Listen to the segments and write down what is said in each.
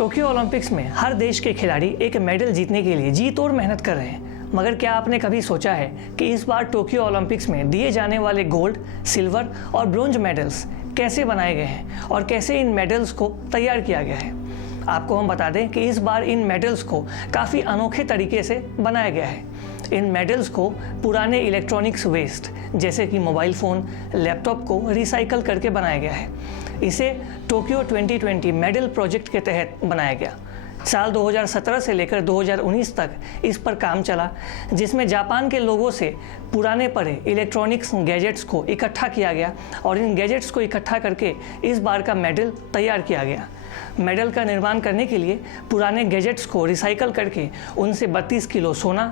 Tokyo Olympics में हर देश के खिलाड़ी एक मेडल जीतने के लिए जी तोड़ मेहनत कर रहे हैं, मगर क्या आपने कभी सोचा है कि इस बार टोक्यो ओलंपिक्स में दिए जाने वाले गोल्ड, सिल्वर और ब्रोंज मेडल्स कैसे बनाए गए हैं और कैसे इन मेडल्स को तैयार किया गया है। आपको हम बता दें कि इस बार इन मेडल्स को काफ़ी अनोखे तरीके से बनाया गया है। इन मेडल्स को पुराने इलेक्ट्रॉनिक्स वेस्ट जैसे कि मोबाइल फ़ोन, लैपटॉप को रिसाइकल करके बनाया गया है। इसे टोक्यो 2020 मेडल प्रोजेक्ट के तहत बनाया गया। साल 2017 से लेकर 2019 तक इस पर काम चला, जिसमें जापान के लोगों से पुराने पड़े इलेक्ट्रॉनिक्स गैजेट्स को इकट्ठा किया गया और इन गैजेट्स को इकट्ठा करके इस बार का मेडल तैयार किया गया। मेडल का निर्माण करने के लिए पुराने गैजेट्स को रिसाइकल करके उनसे 32 किलो सोना,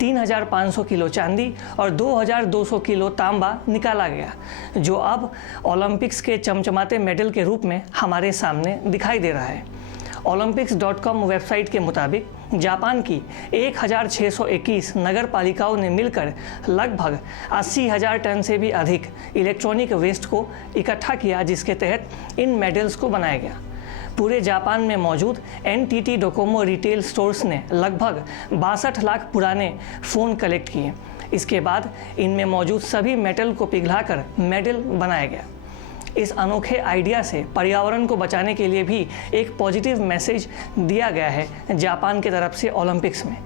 3500 किलो चांदी और 2200 किलो तांबा निकाला गया, जो अब ओलंपिक्स के चमचमाते मेडल के रूप में हमारे सामने दिखाई दे रहा है। Olympics.com वेबसाइट के मुताबिक जापान की 1621 नगर पालिकाओं ने मिलकर लगभग 80,000 टन से भी अधिक इलेक्ट्रॉनिक वेस्ट को इकट्ठा किया, जिसके तहत इन मेडल्स को बनाया गया। पूरे जापान में मौजूद NTT डोकोमो रिटेल स्टोर्स ने लगभग 62 लाख पुराने फ़ोन कलेक्ट किए। इसके बाद इनमें मौजूद सभी मेटल को पिघलाकर मेडल बनाया गया। इस अनोखे आइडिया से पर्यावरण को बचाने के लिए भी एक पॉजिटिव मैसेज दिया गया है जापान की तरफ से ओलंपिक्स में।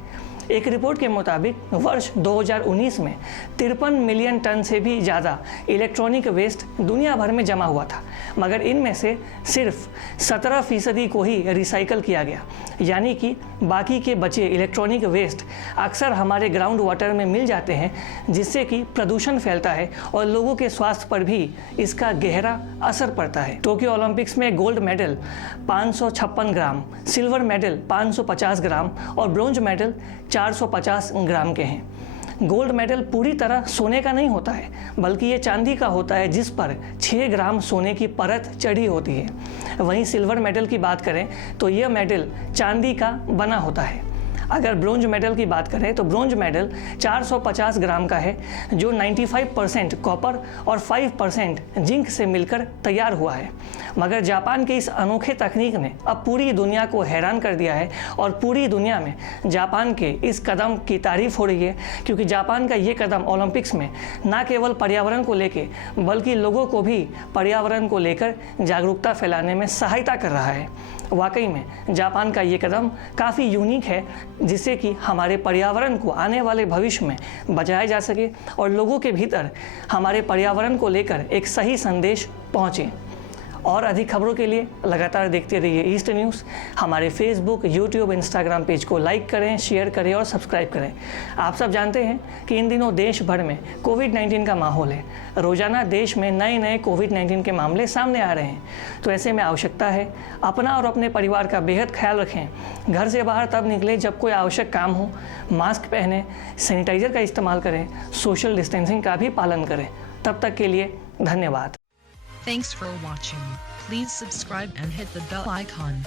एक रिपोर्ट के मुताबिक वर्ष 2019 में 53 मिलियन टन से भी ज़्यादा इलेक्ट्रॉनिक वेस्ट दुनिया भर में जमा हुआ था, मगर इनमें से सिर्फ 17% को ही रिसाइकल किया गया। यानी कि बाकी के बचे इलेक्ट्रॉनिक वेस्ट अक्सर हमारे ग्राउंड वाटर में मिल जाते हैं, जिससे कि प्रदूषण फैलता है और लोगों के स्वास्थ्य पर भी इसका गहरा असर पड़ता है। टोक्यो ओलंपिक्स में गोल्ड मेडल 556 ग्राम, सिल्वर मेडल 550 ग्राम और ब्रोंज मेडल 450 ग्राम के हैं। गोल्ड मेडल पूरी तरह सोने का नहीं होता है, बल्कि ये चांदी का होता है, जिस पर 6 ग्राम सोने की परत चढ़ी होती है। वहीं सिल्वर मेडल की बात करें तो यह मेडल चांदी का बना होता है। अगर ब्रोंज मेडल की बात करें तो ब्रोंज मेडल 450 ग्राम का है, जो 95% कॉपर और 5% जिंक से मिलकर तैयार हुआ है। मगर जापान के इस अनोखे तकनीक ने अब पूरी दुनिया को हैरान कर दिया है और पूरी दुनिया में जापान के इस कदम की तारीफ हो रही है, क्योंकि जापान का ये कदम ओलंपिक्स में न केवल पर्यावरण को लेकर बल्कि लोगों को भी पर्यावरण को लेकर जागरूकता फैलाने में सहायता कर रहा है। वाकई में जापान का ये कदम काफ़ी यूनिक है, जिससे कि हमारे पर्यावरण को आने वाले भविष्य में बचाया जा सके और लोगों के भीतर हमारे पर्यावरण को लेकर एक सही संदेश पहुँचे। और अधिक खबरों के लिए लगातार देखते रहिए ईस्ट न्यूज़। हमारे फेसबुक, यूट्यूब, इंस्टाग्राम पेज को लाइक करें, शेयर करें और सब्सक्राइब करें। आप सब जानते हैं कि इन दिनों देश भर में कोविड-19 का माहौल है। रोज़ाना देश में नए कोविड-19 के मामले सामने आ रहे हैं, तो ऐसे में आवश्यकता है अपना और अपने परिवार का बेहद ख्याल रखें। घर से बाहर तब निकलें जब कोई आवश्यक काम हो, मास्क पहनें, सैनिटाइज़र का इस्तेमाल करें, सोशल डिस्टेंसिंग का भी पालन करें। तब तक के लिए धन्यवाद। Thanks for watching. Please subscribe and hit the bell icon.